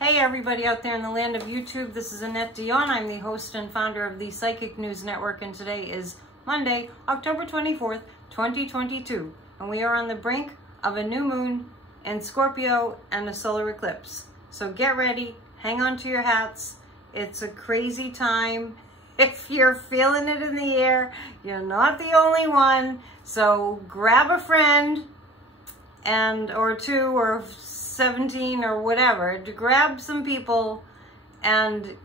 Hey everybody out there in the land of YouTube, this is Annette Dion. I'm the host and founder of the Psychic News Network, and today is Monday, October 24th, 2022. And we are on the brink of a new moon in Scorpio and a solar eclipse. So get ready, hang on to your hats. It's a crazy time. If you're feeling it in the air, you're not the only one. So grab a friend or two or 17 or whatever, to grab some people and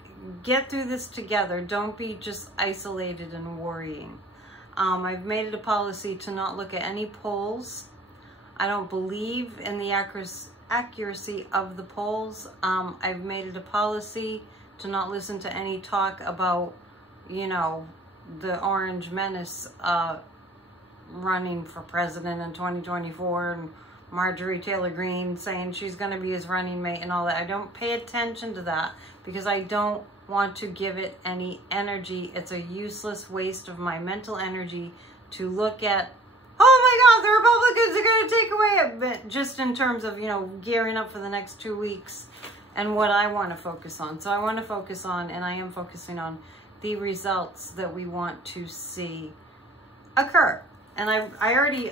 get through this together. Don't be just isolated and worrying. I've made it a policy to not look at any polls. I don't believe in the accuracy of the polls. I've made it a policy to not listen to any talk about, you know, the Orange Menace running for president in 2024 and Marjorie Taylor Greene saying she's going to be his running mate and all that. I don't pay attention to that because I don't want to give it any energy. It's a useless waste of my mental energy to look at, oh my God, the Republicans are going to take away it, but just in terms of, you know, gearing up for the next 2 weeks and what I want to focus on. So I want to focus on, and I am focusing on, the results that we want to see occur. And I already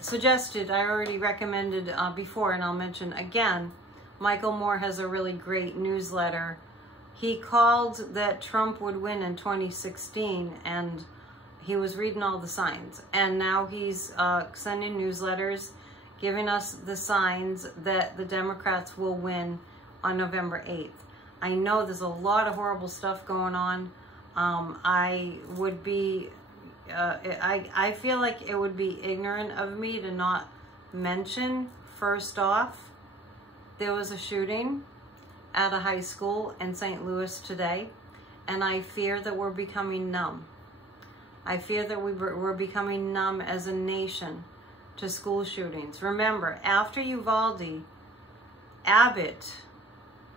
suggested, I already recommended before, and I'll mention again, Michael Moore has a really great newsletter. He called that Trump would win in 2016, and he was reading all the signs. And now he's sending newsletters giving us the signs that the Democrats will win on November 8th. I know there's a lot of horrible stuff going on. I would be I feel like it would be ignorant of me to not mention, first off, there was a shooting at a high school in St. Louis today, and I fear that we're becoming numb. I fear that we're becoming numb as a nation to school shootings. Remember, after Uvalde, Abbott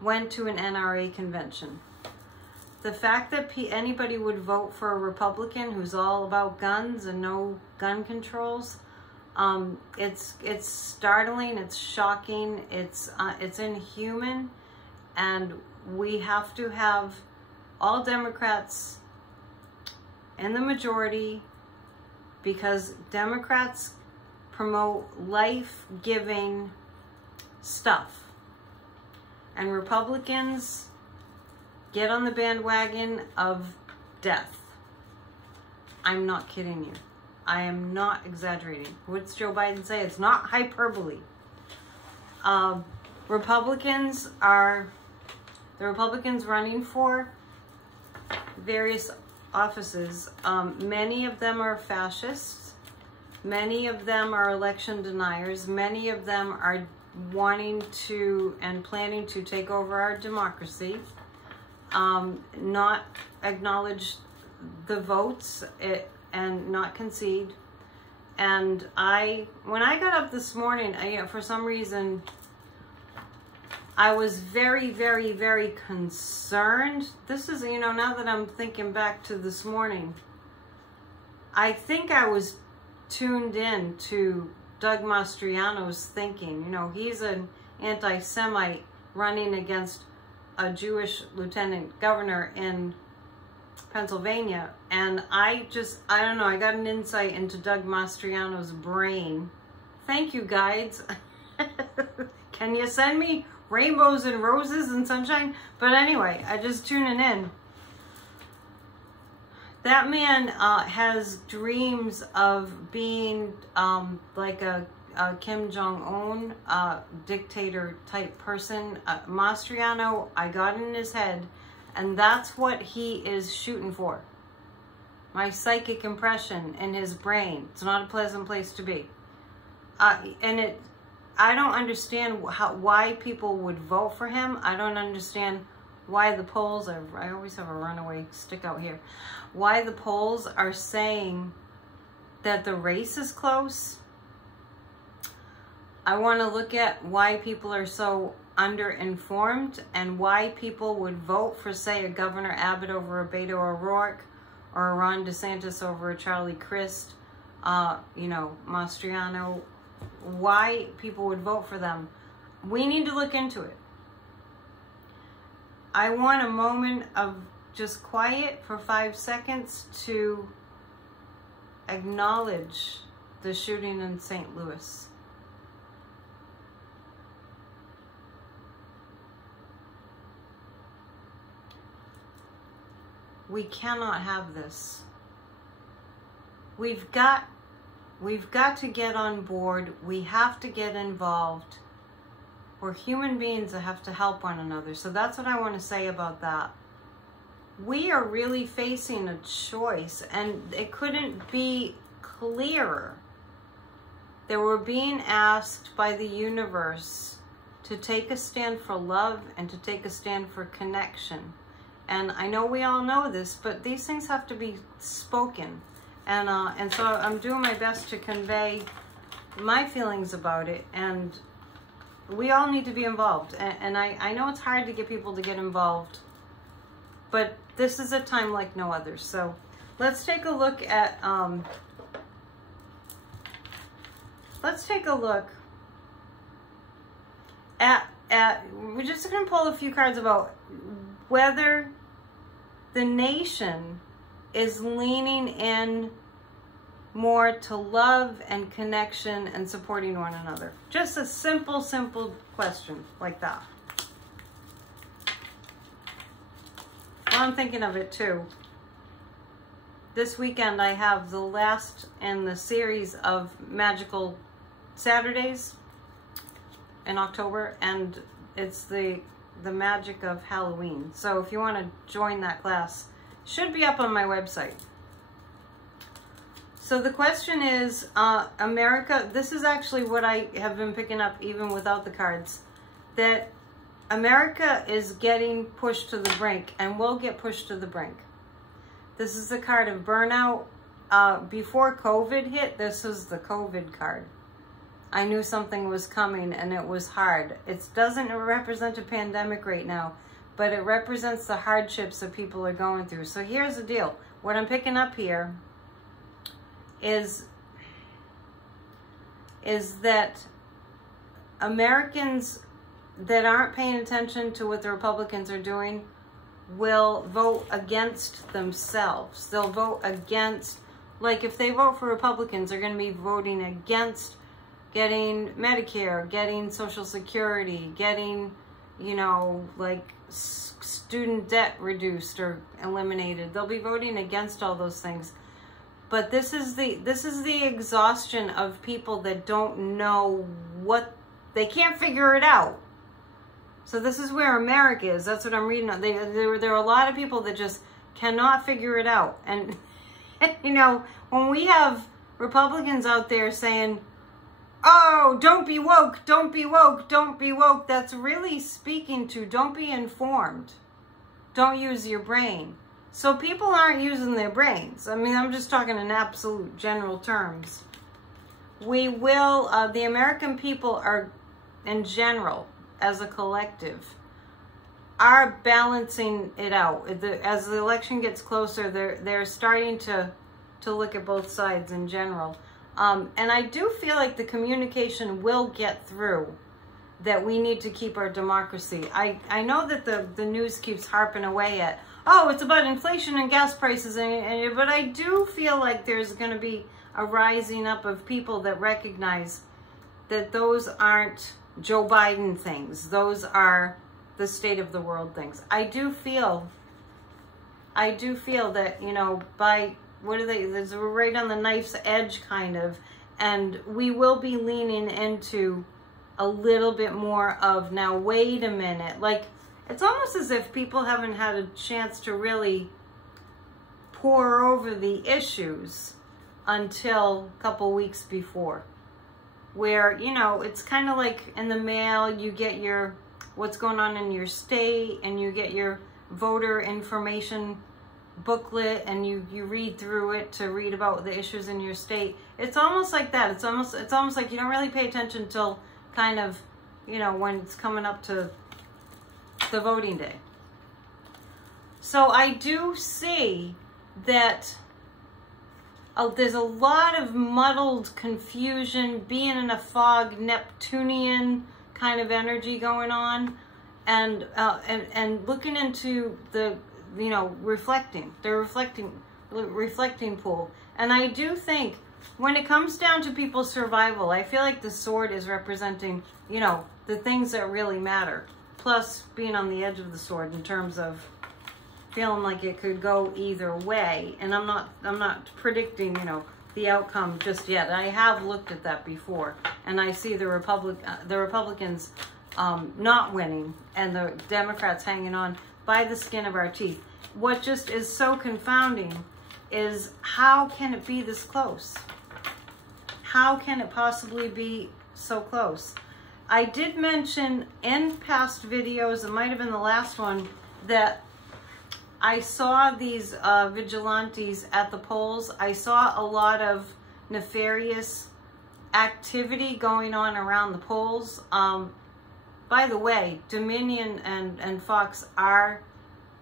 went to an NRA convention. The fact that anybody would vote for a Republican who's all about guns and no gun controls, it's startling, it's shocking, it's inhuman, and we have to have all Democrats in the majority, because Democrats promote life-giving stuff, and Republicans get on the bandwagon of death. I'm not kidding you. I am not exaggerating. What's Joe Biden say? It's not hyperbole. Republicans running for various offices. Many of them are fascists. Many of them are election deniers. Many of them are wanting to and planning to take over our democracy. Not acknowledge the votes and not concede. And when I got up this morning, for some reason, I was very, very, very concerned. This is, you know, now that I'm thinking back to this morning, I think I was tuned in to Doug Mastriano's thinking. You know, he's an anti-Semite running against a Jewish lieutenant governor in Pennsylvania, and I don't know, I got an insight into Doug Mastriano's brain. Thank you, guides. Can you send me rainbows and roses and sunshine? But anyway, I just tuning in. That man has dreams of being like a Kim Jong-un dictator type person. Mastriano, I got in his head, and that's what he is shooting for. My psychic impression in his brain. It's not a pleasant place to be. I don't understand why people would vote for him. I don't understand why the polls are, I always have a runaway stick out here, why the polls are saying that the race is close. I want to look at why people are so underinformed and why people would vote for, say, a Governor Abbott over a Beto O'Rourke or a Ron DeSantis over a Charlie Crist, you know, Mastriano, why people would vote for them. We need to look into it. I want a moment of just quiet for 5 seconds to acknowledge the shooting in St. Louis. We cannot have this. We've got to get on board. We have to get involved. We're human beings that have to help one another. So that's what I want to say about that. We are really facing a choice, and it couldn't be clearer that we're being asked by the universe to take a stand for love and to take a stand for connection. And I know we all know this, but these things have to be spoken. And so I'm doing my best to convey my feelings about it. And we all need to be involved. And I know it's hard to get people to get involved, but this is a time like no other. So let's take a look at, we're just going to pull a few cards about whether the nation is leaning in more to love and connection and supporting one another. Just a simple question like that. Well, I'm thinking of it too. This weekend I have the last in the series of Magical Saturdays in October, and it's the magic of Halloween. So if you want to join that class, should be up on my website. So the question is, America, this is actually what I have been picking up even without the cards, that America is getting pushed to the brink and will get pushed to the brink. This is the card of burnout. Before COVID hit, this was the COVID card. I knew something was coming and it was hard. It doesn't represent a pandemic right now, but it represents the hardships that people are going through. So here's the deal. What I'm picking up here is that Americans that aren't paying attention to what the Republicans are doing will vote against themselves. They'll vote against, like if they vote for Republicans, they're going to be voting against getting Medicare, getting Social Security, getting, you know, like student debt reduced or eliminated. They'll be voting against all those things. But this is the exhaustion of people that don't know what, they can't figure it out. So this is where America is. That's what I'm reading. There are a lot of people that just cannot figure it out. And, you know, when we have Republicans out there saying, oh, don't be woke, don't be woke, don't be woke, that's really speaking to don't be informed. Don't use your brain. So people aren't using their brains. I mean, I'm just talking in absolute general terms. We will, the American people are, in general, as a collective, are balancing it out. As the election gets closer, they're starting to look at both sides in general. And I do feel like the communication will get through that we need to keep our democracy. I know that the news keeps harping away at, oh, it's about inflation and gas prices, but I do feel like there's going to be a rising up of people that recognize that those aren't Joe Biden things. Those are the state of the world things. I do feel that, you know, by, what are they, we're right on the knife's edge kind of, and we will be leaning into a little bit more of, now wait a minute, like, it's almost as if people haven't had a chance to really pour over the issues until a couple weeks before, where, you know, it's kind of like in the mail, you get your, what's going on in your state, and you get your voter information booklet, and you read through it to read about the issues in your state. It's almost like that. It's almost like you don't really pay attention till kind of, you know, when it's coming up to the voting day. So I do see that there's a lot of muddled confusion, being in a fog, Neptunian kind of energy going on. and looking into the, you know, reflecting pool. And I do think when it comes down to people's survival, I feel like the sword is representing, you know, the things that really matter. Plus being on the edge of the sword in terms of feeling like it could go either way. And I'm not predicting, you know, the outcome just yet. I have looked at that before, and I see the Republicans not winning and the Democrats hanging on by the skin of our teeth. What just is so confounding is, how can it be this close? How can it possibly be so close? I did mention in past videos, it might have been the last one, that I saw these vigilantes at the polls. I saw a lot of nefarious activity going on around the polls. By the way, Dominion and Fox are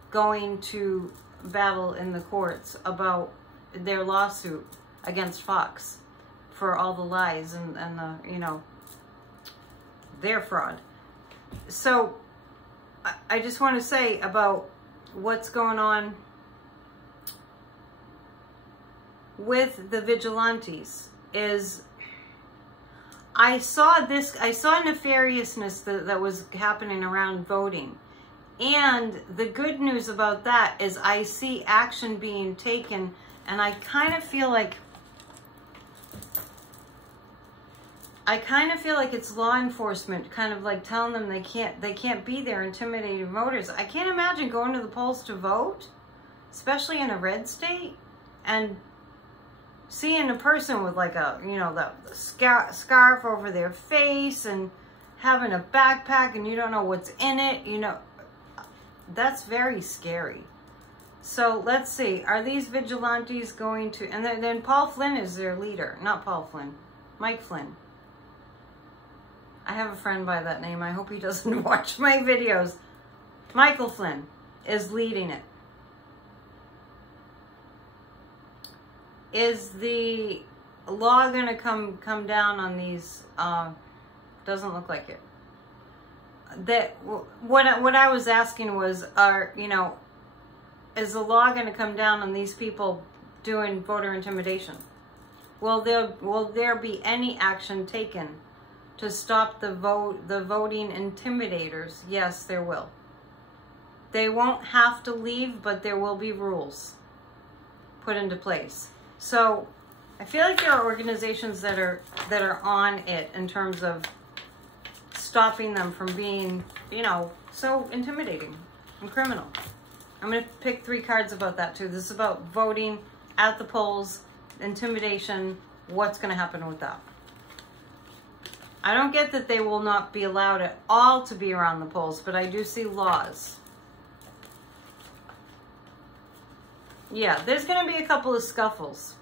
going to battle in the courts about their lawsuit against Fox for all the lies and the, you know, their fraud. So I just want to say about what's going on with the vigilantes is, I saw nefariousness that was happening around voting. And the good news about that is I see action being taken, and I kind of feel like it's law enforcement kind of like telling them they can't be there, intimidating voters. I can't imagine going to the polls to vote, especially in a red state, and seeing a person with like a, you know, the scarf over their face and having a backpack and you don't know what's in it, you know, that's very scary. So let's see, are these vigilantes going to, and then Paul Flynn is their leader, not Paul Flynn, Mike Flynn. I have a friend by that name. I hope he doesn't watch my videos. Michael Flynn is leading it. Is the law going to come down on these? Doesn't look like it. That what I was asking was, you know, is the law going to come down on these people doing voter intimidation? Will there be any action taken to stop the voting intimidators? Yes, there will. They won't have to leave, but there will be rules put into place. So I feel like there are organizations that are on it in terms of stopping them from being, you know, so intimidating and criminal. I'm going to pick 3 cards about that too. This is about voting at the polls, intimidation, what's going to happen with that. I don't get that they will not be allowed at all to be around the polls, but I do see laws. Yeah, there's going to be a couple of scuffles.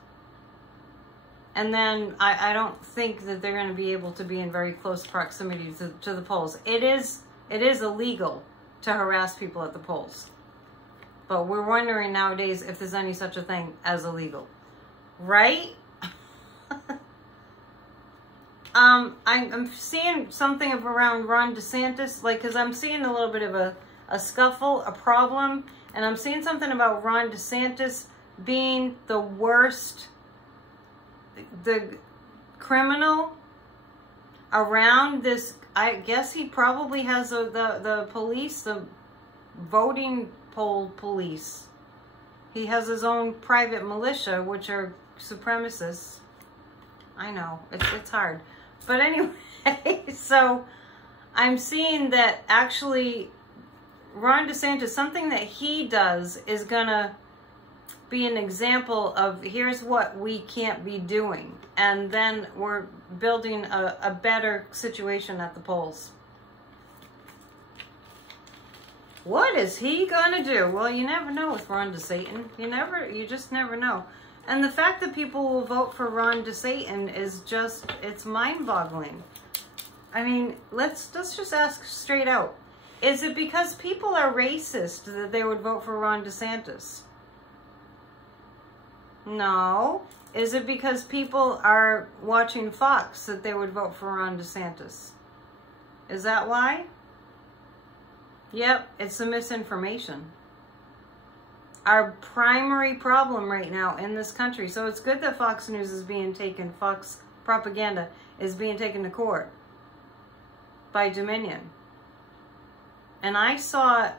And then I don't think that they're going to be able to be in very close proximity to the polls. It is illegal to harass people at the polls. But we're wondering nowadays if there's any such a thing as illegal. Right? I'm seeing something of around Ron DeSantis, like, because I'm seeing a little bit of a scuffle, a problem, and I'm seeing something about Ron DeSantis being the worst, the criminal around this. I guess he probably has the police, the voting poll police. He has his own private militia, which are supremacists. I know, it's hard. But anyway, so I'm seeing that actually Ron DeSantis, something that he does is gonna be an example of, here's what we can't be doing. And then we're building a better situation at the polls. What is he gonna do? Well, you never know with Ron DeSantis. You just never know. And the fact that people will vote for Ron DeSantis is just, it's mind-boggling. I mean, let's just ask straight out. Is it because people are racist that they would vote for Ron DeSantis? No. Is it because people are watching Fox that they would vote for Ron DeSantis? Is that why? Yep, it's the misinformation. Our primary problem right now in this country. So it's good that Fox News is being taken, Fox propaganda is being taken to court by Dominion. And I saw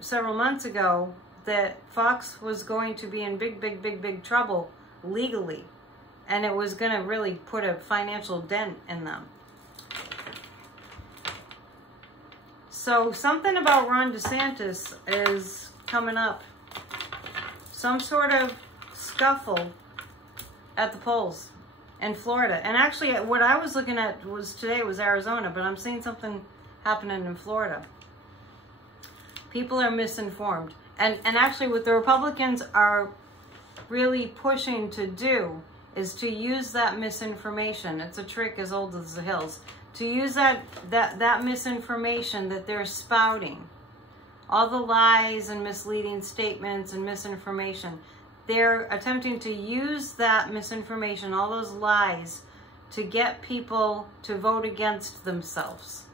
several months ago that Fox was going to be in big trouble legally. And it was going to really put a financial dent in them. So something about Ron DeSantis is coming up. Some sort of scuffle at the polls in Florida. And actually what I was looking at was today was Arizona, but I'm seeing something happening in Florida. People are misinformed. And actually what the Republicans are really pushing to do is to use that misinformation. It's a trick as old as the hills. To use that misinformation that they're spouting, all the lies and misleading statements and misinformation, they're attempting to use that misinformation, all those lies, to get people to vote against themselves.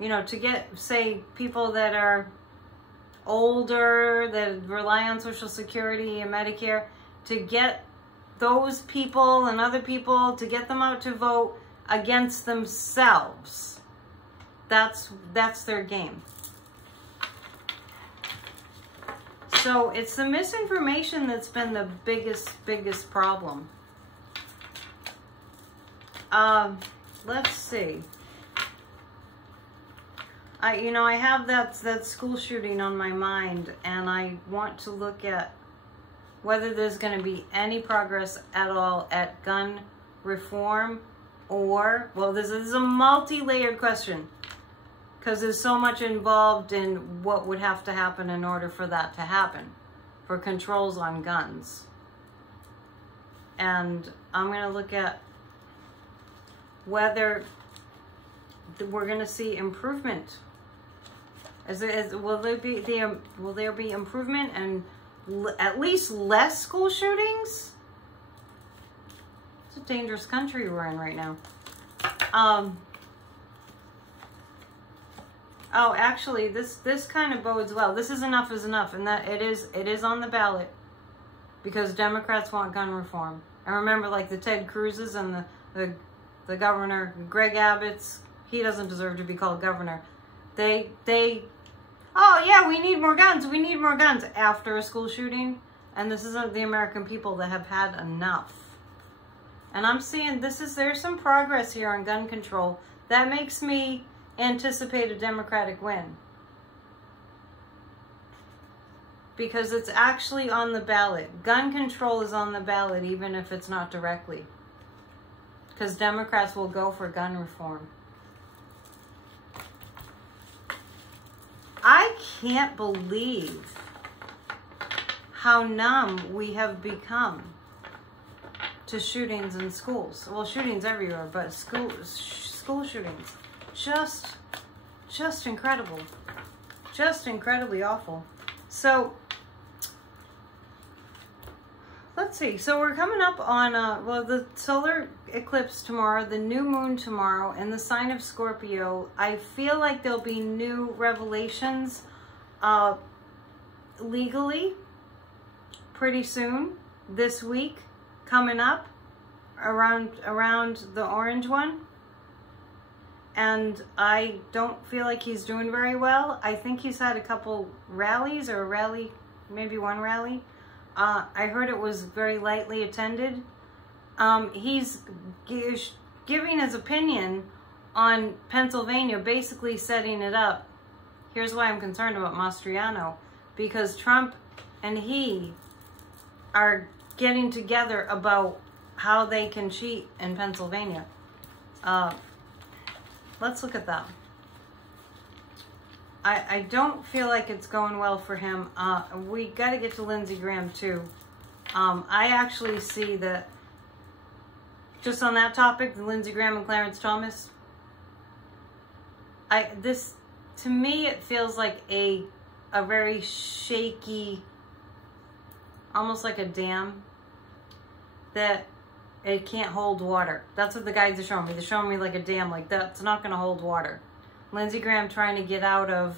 You know, to get, say, people that are older, that rely on Social Security and Medicare, to get those people and other people, to get them out to vote against themselves. That's their game. So it's the misinformation that's been the biggest problem. Let's see. I have that school shooting on my mind, and I want to look at whether there's going to be any progress at all at gun reform, or, well, this is a multi-layered question, because there's so much involved in what would have to happen in order for that to happen, for controls on guns. And I'm going to look at whether we're going to see improvement. Will there be improvement and at least less school shootings? It's a dangerous country we're in right now. Oh, actually, this kind of bodes well. This is enough is enough, and that it is on the ballot because Democrats want gun reform. And remember, like the Ted Cruz's and the governor, Greg Abbott's, he doesn't deserve to be called governor. They oh yeah, we need more guns. We need more guns after a school shooting. And this is the American people that have had enough. And I'm seeing there's some progress here on gun control. That makes me anticipate a Democratic win. Because it's actually on the ballot. Gun control is on the ballot even if it's not directly. Because Democrats will go for gun reform. I can't believe how numb we have become to shootings in schools. Well, shootings everywhere, but school shootings. Just incredible. Just incredibly awful. So, let's see. So we're coming up on, well, the solar eclipse tomorrow, the new moon tomorrow, and the sign of Scorpio. I feel like there'll be new revelations legally pretty soon, this week, coming up, around the orange one. And I don't feel like he's doing very well. I think he's had a couple rallies, or a rally, maybe one rally. I heard it was very lightly attended. He's giving his opinion on Pennsylvania, basically setting it up. Here's why I'm concerned about Mastriano, because Trump and he are getting together about how they can cheat in Pennsylvania. Let's look at that. I don't feel like it's going well for him. We got to get to Lindsey Graham too. I actually see that, just on that topic, the Lindsey Graham and Clarence Thomas, to me, it feels like a very shaky, almost like a dam that it can't hold water. That's what the guides are showing me. They're showing me like a dam, like that's not going to hold water. Lindsey Graham trying to get out of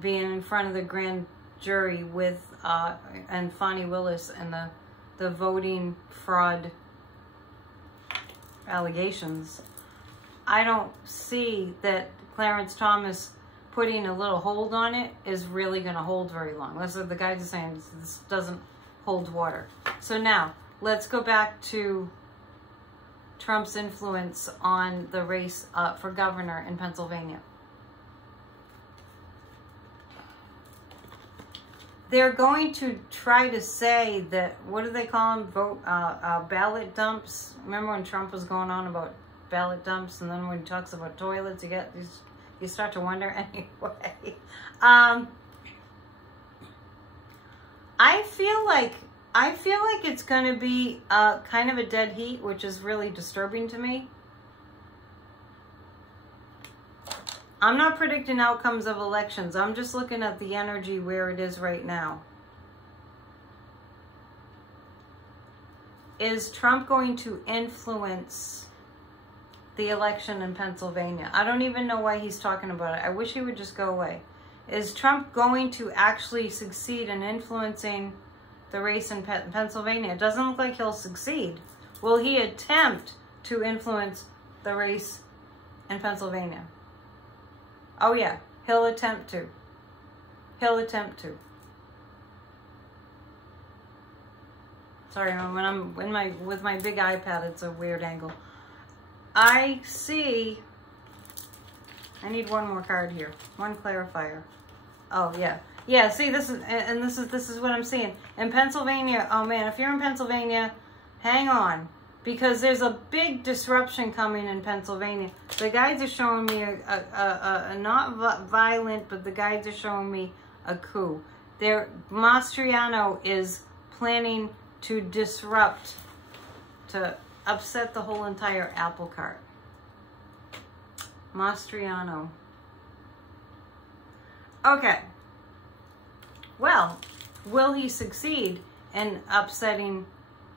being in front of the grand jury with and Fonnie Willis and the voting fraud allegations. I don't see that Clarence Thomas putting a little hold on it is really going to hold very long. That's what the guys are saying. This doesn't hold water. So now, let's go back to Trump's influence on the race for governor in Pennsylvania. They're going to try to say that, what do they call them? Ballot dumps. Remember when Trump was going on about ballot dumps, and then when he talks about toilets, you start to wonder anyway. I feel like it's going to be kind of a dead heat, which is really disturbing to me. I'm not predicting outcomes of elections. I'm just looking at the energy where it is right now. Is Trump going to influence the election in Pennsylvania? I don't even know why he's talking about it. I wish he would just go away. Is Trump going to actually succeed in influencing the race in Pennsylvania? It doesn't look like he'll succeed. Will he attempt to influence the race in Pennsylvania? Oh yeah, he'll attempt to. He'll attempt to. Sorry, when I'm with my big iPad, it's a weird angle. I see. I need one more card here. One clarifier. Oh yeah, yeah. See, this is what I'm seeing in Pennsylvania. Oh man, if you're in Pennsylvania, hang on, because there's a big disruption coming in Pennsylvania. The guides are showing me a not violent, but the guides are showing me a coup. Mastriano is planning to disrupt, to upset the whole entire apple cart. Mastriano. Okay. Well, will he succeed in upsetting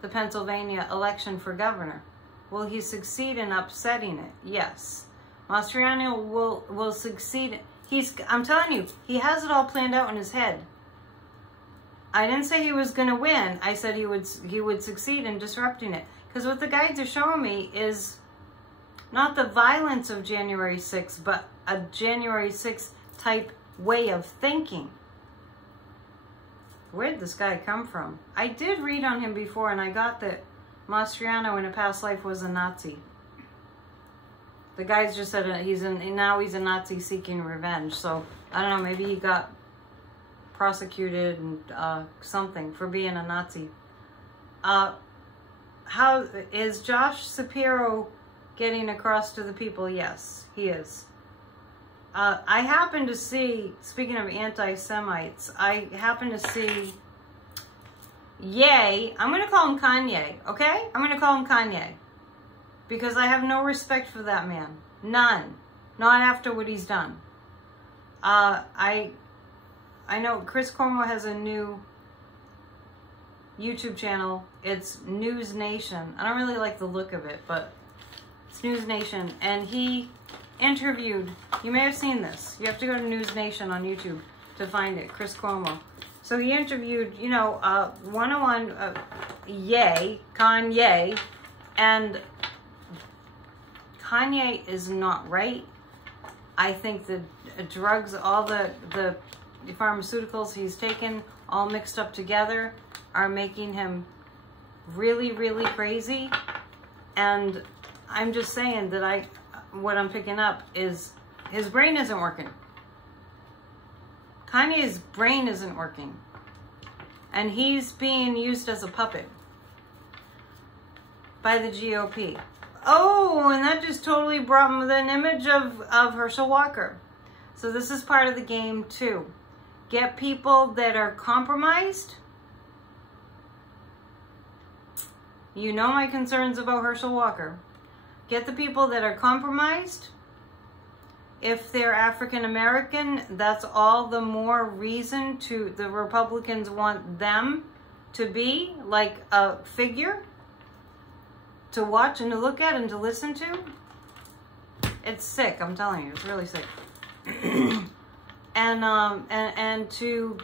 the Pennsylvania election for governor? Will he succeed in upsetting it? Yes. Mastriano will succeed. I'm telling you, he has it all planned out in his head. I didn't say he was going to win. I said he would succeed in disrupting it. Because what the guides are showing me is not the violence of January 6th, but a January 6th type way of thinking. Where did this guy come from? I did read on him before, and I got that Mastriano in a past life was a Nazi. The guys just said now he's a Nazi seeking revenge. So, I don't know, maybe he got prosecuted and something for being a Nazi. How is Josh Shapiro getting across to the people? Yes, he is. I happen to see, speaking of anti-Semites, I happen to see Ye. I'm going to call him Kanye, okay? I'm going to call him Kanye. Because I have no respect for that man. None. Not after what he's done. I know Chris Cuomo has a new YouTube channel. It's News Nation. I don't really like the look of it, but it's News Nation. And he interviewed, you may have seen this. You have to go to News Nation on YouTube to find it. Chris Cuomo. So he interviewed, you know, one-on-one Kanye, and Kanye is not right. I think the drugs, all the pharmaceuticals he's taken, all mixed up together, are making him really, really crazy. And I'm just saying that what I'm picking up is his brain isn't working. Kanye's brain isn't working. And he's being used as a puppet by the GOP. Oh, and that just totally brought me an image of Herschel Walker. So this is part of the game too. Get people that are compromised. You know my concerns about Herschel Walker. Get the people that are compromised. If they're African American, that's all the more reason to the Republicans want them to be like a figure to watch and to look at and to listen to. It's sick, I'm telling you, it's really sick. and to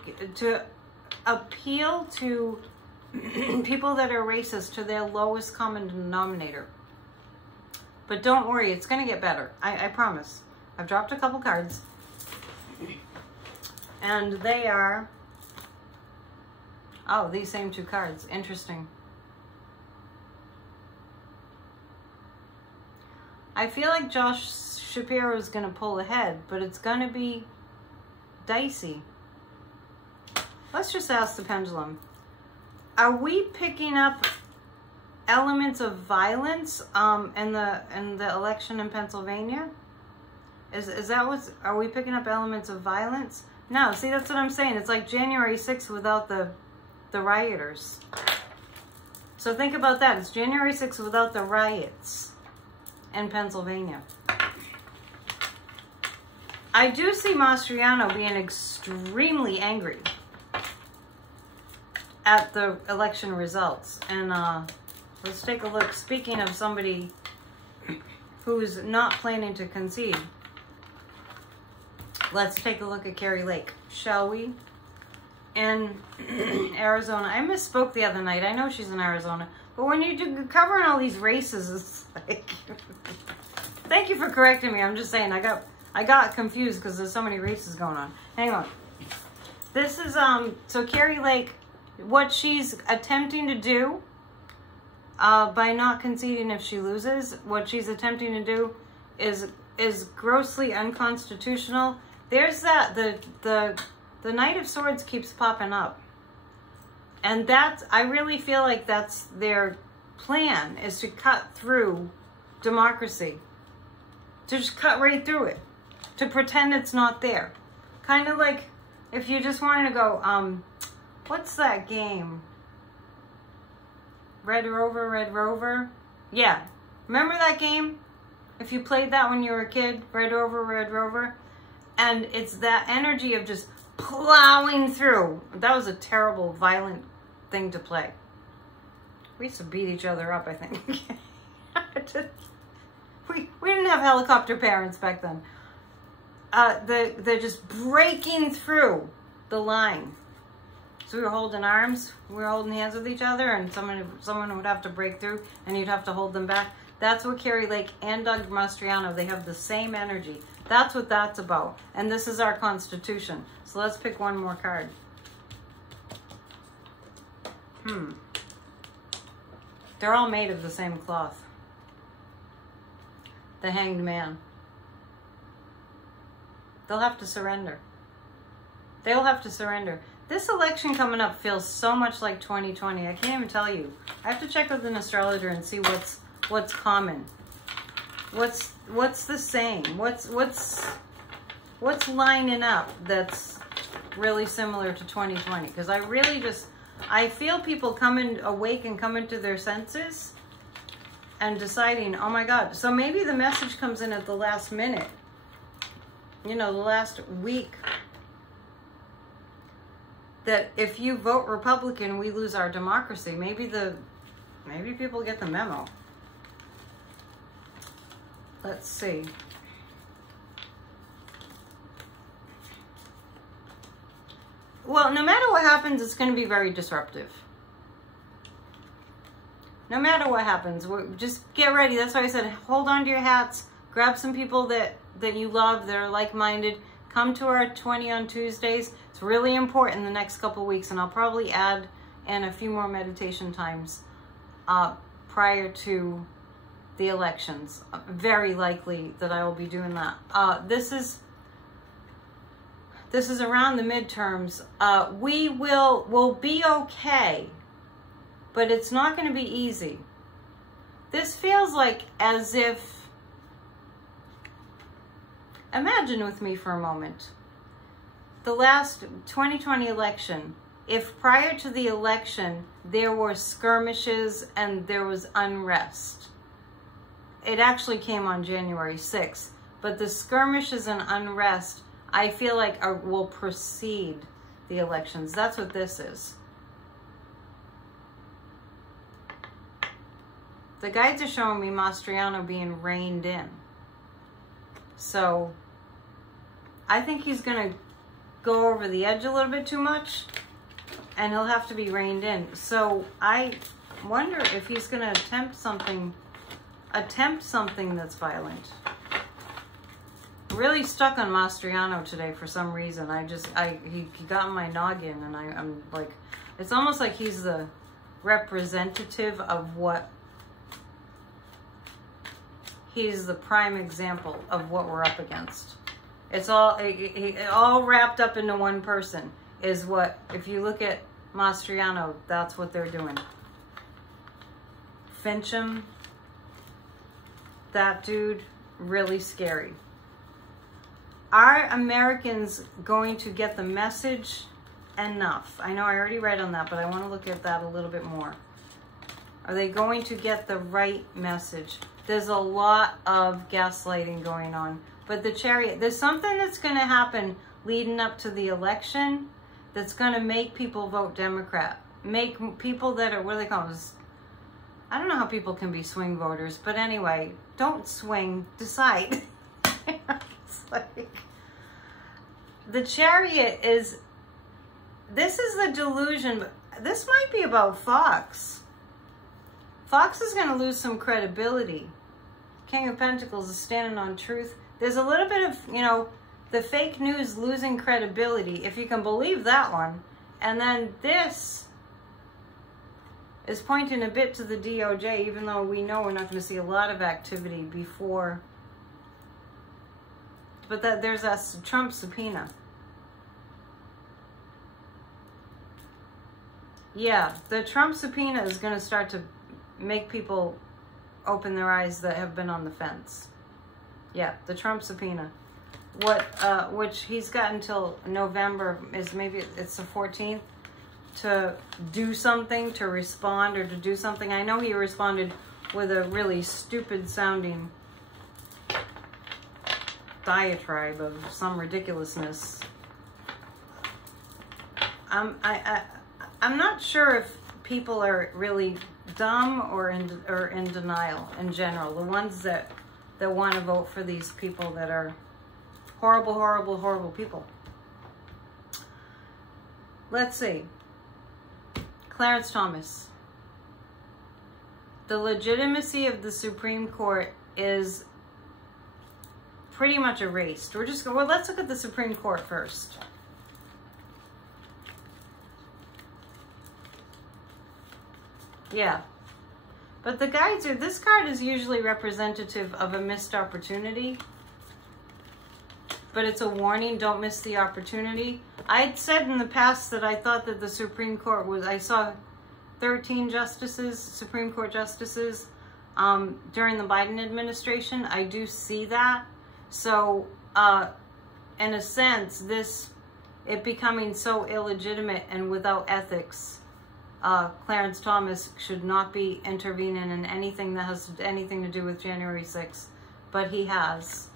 appeal to people that are racist to their lowest common denominator. But don't worry, it's going to get better. I promise. I've dropped a couple cards. And they are... Oh, these same two cards. Interesting. I feel like Josh Shapiro is going to pull ahead, but it's going to be dicey. Let's just ask the pendulum. Are we picking up elements of violence in the election in Pennsylvania? Is that what's... Are we picking up elements of violence? No, see, that's what I'm saying. It's like January 6th without the rioters. So think about that. It's January 6th without the riots in Pennsylvania. I do see Mastriano being extremely angry at the election results. And let's take a look. Speaking of somebody who's not planning to concede, let's take a look at Carrie Lake, shall we? In Arizona. I misspoke the other night. I know she's in Arizona. But when you're covering all these races, it's like... Thank you for correcting me. I'm just saying, I got confused because there's so many races going on. Hang on. This is, so Carrie Lake, what she's attempting to do, by not conceding if she loses, what she's attempting to do is grossly unconstitutional. There's that, the Knight of Swords keeps popping up. And that's, I really feel like that's their plan, is to cut through democracy. To just cut right through it. To pretend it's not there. Kind of like if you just wanted to go, what's that game? Red Rover, Red Rover? Yeah. Remember that game? If you played that when you were a kid, Red Rover, Red Rover? And it's that energy of just plowing through. That was a terrible, violent thing to play. We used to beat each other up, I think. we didn't have helicopter parents back then. They're just breaking through the line. So we were holding arms, we were holding hands with each other, and someone would have to break through, and you'd have to hold them back. That's what Carrie Lake and Doug Mastriano, they have the same energy. That's what that's about. And this is our Constitution. So let's pick one more card. They're all made of the same cloth. The Hanged Man. They'll have to surrender. They'll have to surrender. This election coming up feels so much like 2020. I can't even tell you. I have to check with an astrologer and see what's common. What's the same? What's lining up that's really similar to 2020? Because I feel people coming awake and coming to their senses and deciding, oh my God. So maybe the message comes in at the last minute. You know, the last week. That if you vote Republican, we lose our democracy. Maybe people get the memo. Let's see. Well, no matter what happens, it's going to be very disruptive. No matter what happens, just get ready. That's why I said, hold on to your hats. Grab some people that you love, that are like-minded. Come to our 20 on Tuesdays. It's really important the next couple of weeks, and I'll probably add in a few more meditation times prior to the elections. Very likely that I will be doing that. This is around the midterms. We'll be okay, but it's not going to be easy. This feels like as if, imagine with me for a moment, the last 2020 election, if prior to the election there were skirmishes and there was unrest. It actually came on January 6th, but the skirmishes and unrest, I feel like will precede the elections. That's what this is. The guides are showing me Mastriano being reined in. So I think he's going to go over the edge a little bit too much, and he'll have to be reined in. So I wonder if he's going to attempt something that's violent. Really stuck on Mastriano today for some reason. He got in my noggin, and I'm like, it's almost like he's the representative of what, he's the prime example of what we're up against. It's all all wrapped up into one person is what, if you look at Mastriano, that's what they're doing. Fincham, that dude, really scary. Are Americans going to get the message enough? I know I already read on that, but I want to look at that a little bit more. Are they going to get the right message? There's a lot of gaslighting going on. But the chariot, there's something that's going to happen leading up to the election that's going to make people vote Democrat. Make people that are, what do they call them? I don't know how people can be swing voters, but anyway, don't swing, decide. It's like, the chariot is, this is the delusion, but this might be about Fox. Fox is going to lose some credibility. King of Pentacles is standing on truth. There's a little bit of, you know, the fake news losing credibility, if you can believe that one. And then this is pointing a bit to the DOJ, even though we know we're not going to see a lot of activity before. But that there's a Trump subpoena. Yeah, the Trump subpoena is going to start to make people open their eyes that have been on the fence. Yeah, the Trump subpoena. Which he's got until November, is maybe it's the 14th, to do something, to respond, or to do something. I know he responded with a really stupid sounding diatribe of some ridiculousness. I'm not sure if people are really dumb or in denial in general. The ones that want to vote for these people that are horrible, horrible, horrible people. Let's see. Clarence Thomas. The legitimacy of the Supreme Court is pretty much erased. Well, let's look at the Supreme Court first. Yeah. But the guides are, this card is usually representative of a missed opportunity. But it's a warning, don't miss the opportunity. I'd said in the past that I thought that the Supreme Court was, I saw 13 justices, Supreme Court justices, during the Biden administration. I do see that. So, in a sense, it becoming so illegitimate and without ethics, Clarence Thomas should not be intervening in anything that has anything to do with January 6th, but he has.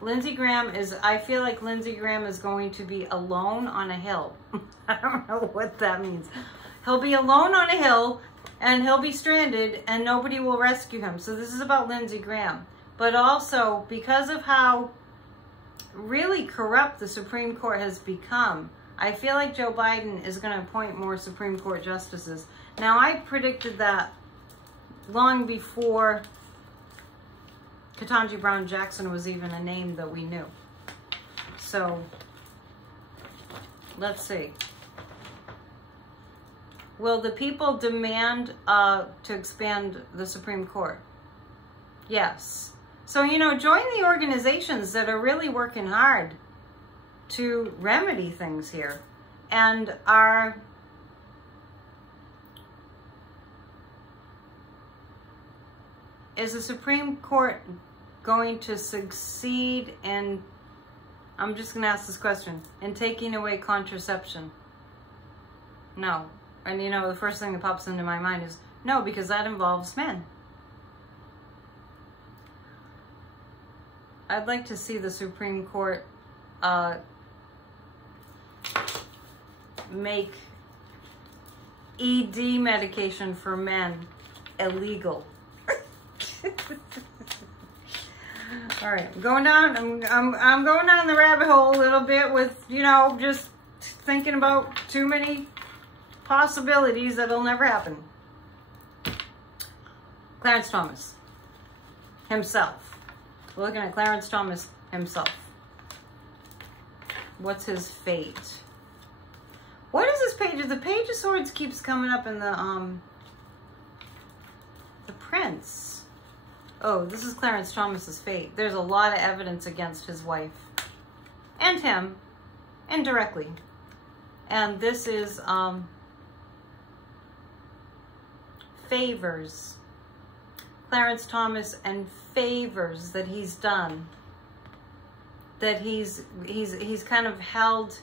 Lindsey Graham I feel like Lindsey Graham is going to be alone on a hill. I don't know what that means. He'll be alone on a hill, and he'll be stranded, and nobody will rescue him. So this is about Lindsey Graham. But also, because of how really corrupt the Supreme Court has become, I feel like Joe Biden is going to appoint more Supreme Court justices. Now, I predicted that long before Ketanji Brown Jackson was even a name that we knew. So, let's see. Will the people demand to expand the Supreme Court? Yes. So, you know, join the organizations that are really working hard to remedy things here and are is the Supreme Court going to succeed in, I'm just going to ask this question, in taking away contraception? No. And you know, the first thing that pops into my mind is no, because that involves men. I'd like to see the Supreme Court make ED medication for men illegal. All right, I'm going down. I'm going down the rabbit hole a little bit with, you know, just thinking about too many possibilities that'll never happen. Clarence Thomas himself. We're looking at Clarence Thomas himself. What's his fate? What is this page? The Page of Swords keeps coming up in the Prince. Oh, this is Clarence Thomas's fate. There's a lot of evidence against his wife and him indirectly. And this is favors. Clarence Thomas and favors that he's done. That he's kind of held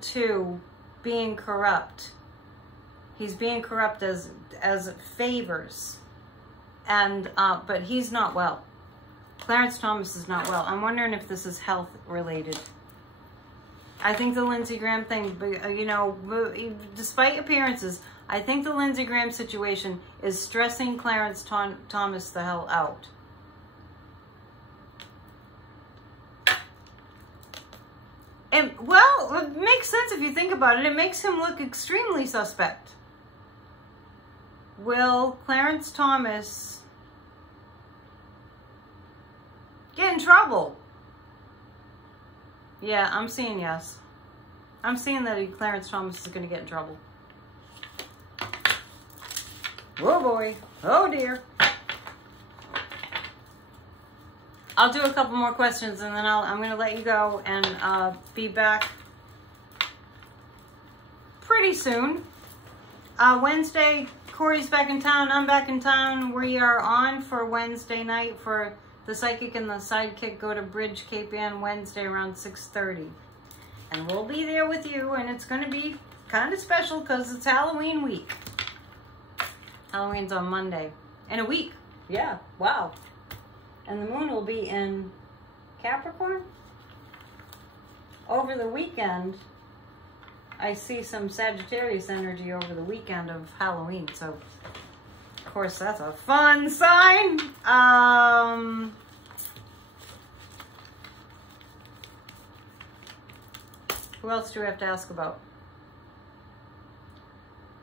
to being corrupt. He's being corrupt as favors. And, but he's not well. Clarence Thomas is not well. I'm wondering if this is health related. I think the Lindsey Graham thing, you know, despite appearances, I think the Lindsey Graham situation is stressing Clarence Thomas the hell out. And, well, it makes sense if you think about it. It makes him look extremely suspect. Will Clarence Thomas get in trouble? Yeah, I'm seeing yes. I'm seeing that Clarence Thomas is going to get in trouble. Oh boy. Oh dear. I'll do a couple more questions and then I'm going to let you go and be back pretty soon. Wednesday, Corey's back in town. I'm back in town. We are on for Wednesday night for the Psychic and the Sidekick go to Bridge Cape Ann Wednesday around 6:30. And we'll be there with you, and it's going to be kind of special because it's Halloween week. Halloween's on Monday. In a week. Yeah, wow. And the moon will be in Capricorn. Over the weekend, I see some Sagittarius energy over the weekend of Halloween. So, of course, that's a fun sign. Who else do we have to ask about?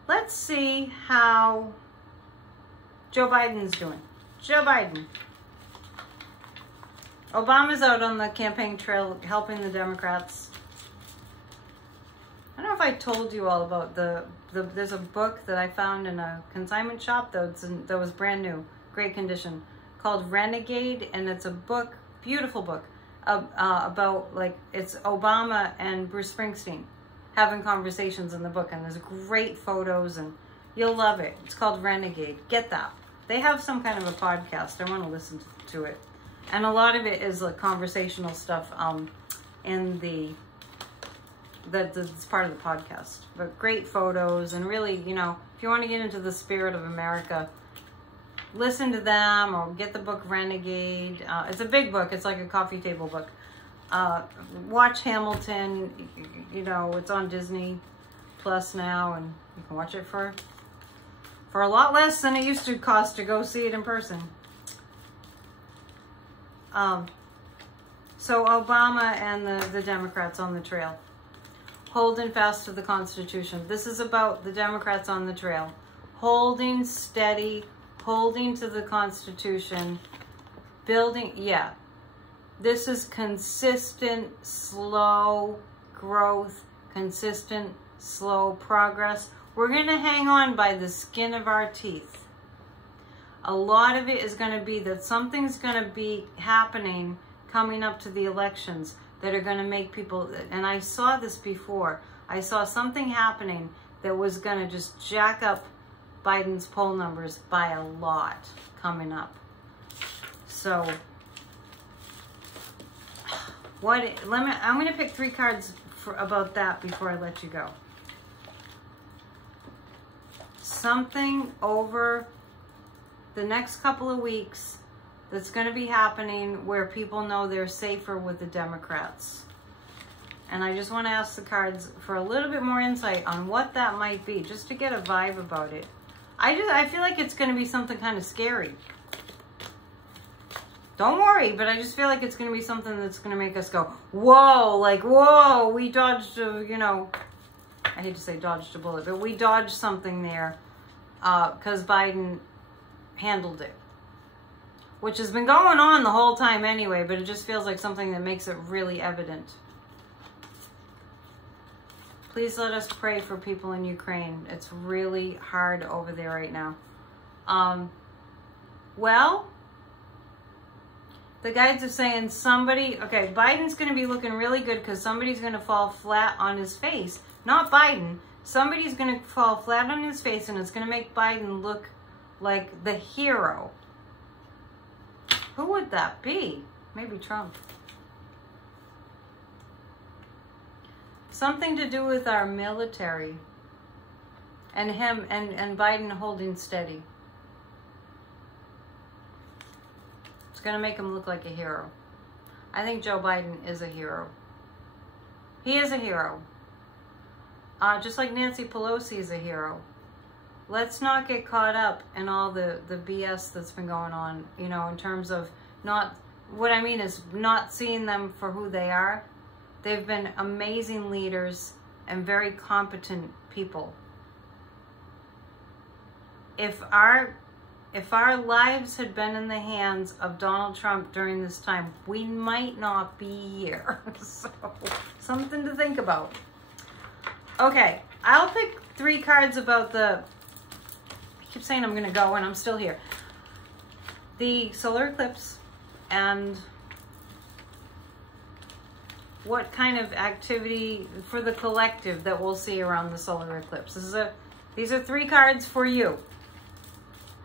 Let's see how Joe Biden's doing. Joe Biden. Obama's out on the campaign trail helping the Democrats. I don't know if I told you all about there's a book that I found in a consignment shop that was brand new, great condition, called Renegade, and it's a book, beautiful book, about, like, it's Obama and Bruce Springsteen having conversations in the book, and there's great photos, and you'll love it. It's called Renegade. Get that. They have some kind of a podcast. I want to listen to it. And a lot of it is like conversational stuff in that's part of the podcast. But great photos, and really, you know, if you want to get into the spirit of America, listen to them or get the book Renegade. It's a big book. It's like a coffee table book. Watch Hamilton. You know, it's on Disney Plus now, and you can watch it for a lot less than it used to cost to go see it in person. So Obama and the Democrats on the trail, holding fast to the Constitution. This is about the Democrats on the trail, holding steady, holding to the Constitution, building, yeah. This is consistent, slow growth, consistent, slow progress. We're going to hang on by the skin of our teeth. A lot of it is going to be that something's going to be happening coming up to the elections that are going to make people, and I saw this before, I saw something happening that was going to just jack up Biden's poll numbers by a lot coming up. So, I'm going to pick 3 cards about that before I let you go. Something over the next couple of weeks that's going to be happening where people know they're safer with the Democrats. And I just want to ask the cards for a little bit more insight on what that might be, just to get a vibe about it. I feel like it's going to be something kind of scary. Don't worry, but I just feel like it's going to be something that's going to make us go, whoa, like, whoa, we dodged a, you know, I hate to say dodged a bullet, but we dodged something there because Biden handled it. Which has been going on the whole time anyway, but it just feels like something that makes it really evident. Please let us pray for people in Ukraine. It's really hard over there right now. Well, the guides are saying somebody, okay, Biden's going to be looking really good because somebody's going to fall flat on his face. Not Biden. Somebody's going to fall flat on his face, and it's going to make Biden look like the hero. Who would that be? Maybe Trump. Something to do with our military and him and Biden holding steady. It's going to make him look like a hero. I think Joe Biden is a hero. He is a hero. Just like Nancy Pelosi is a hero. Let's not get caught up in all the BS that's been going on, you know, in terms of not, what I mean is not seeing them for who they are. They've been amazing leaders and very competent people. If our lives had been in the hands of Donald Trump during this time, we might not be here. So, something to think about. Okay, I'll pick 3 cards about the, I keep saying I'm going to go and I'm still here. The solar eclipse and what kind of activity for the collective that we'll see around the solar eclipse. These are 3 cards for you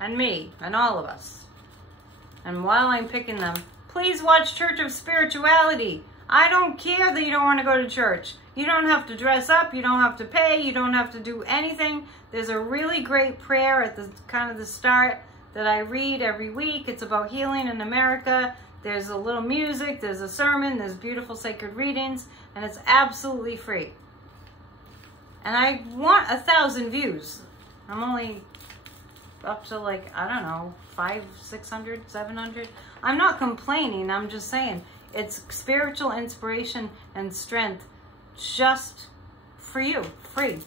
and me and all of us. And while I'm picking them, please watch Church of Spirituality. I don't care that you don't want to go to church. You don't have to dress up. You don't have to pay. You don't have to do anything. There's a really great prayer at the kind of the start that I read every week. It's about healing in America. There's a little music. There's a sermon. There's beautiful sacred readings. And it's absolutely free. And I want 1,000 views. I'm only up to like, I don't know, 500, 600, 700. I'm not complaining. I'm just saying it's spiritual inspiration and strength just for you, free.